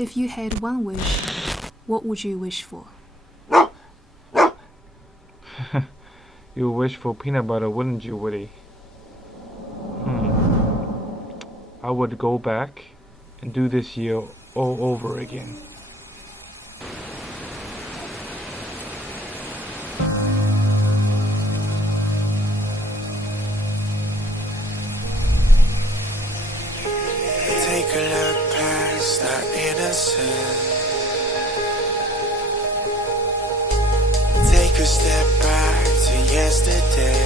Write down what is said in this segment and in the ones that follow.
If you had one wish, what would you wish for? You wish for peanut butter, wouldn't you, Woody? I would go back and do this year all over again. Take a look past our innocence. Take a step back to yesterday.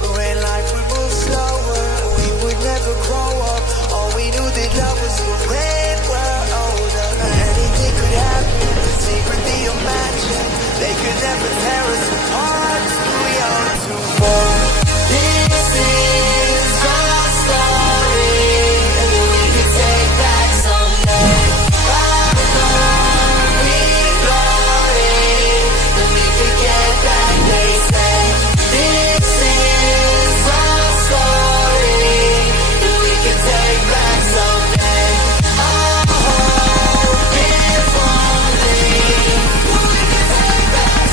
When life would move slower, we would never grow up. All we knew that love was for when we're older. Anything could happen, secretly imagine. They could never tear us apart. Too young to fall. This is our story, and we can take back someday. Our glory, glory, and we can get back, they say. This is our story, and we can take back someday. Our hope, if only, we can take back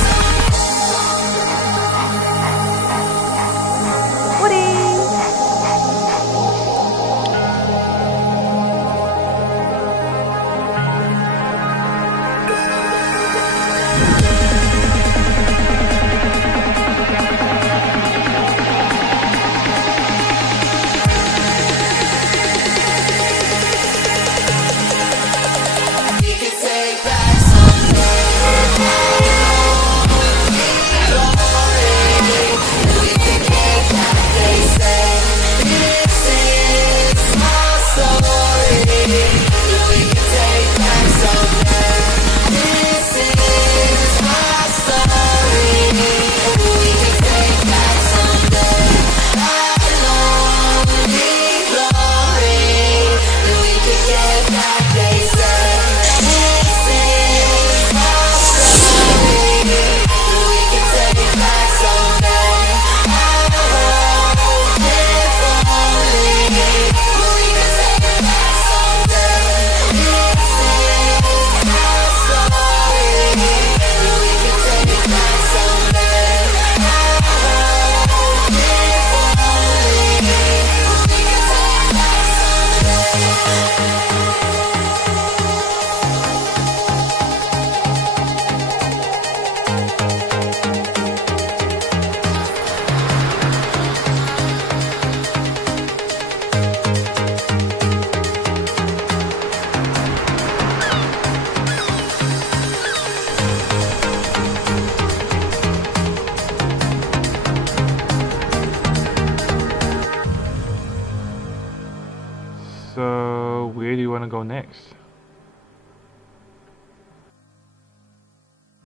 So, where do you want to go next?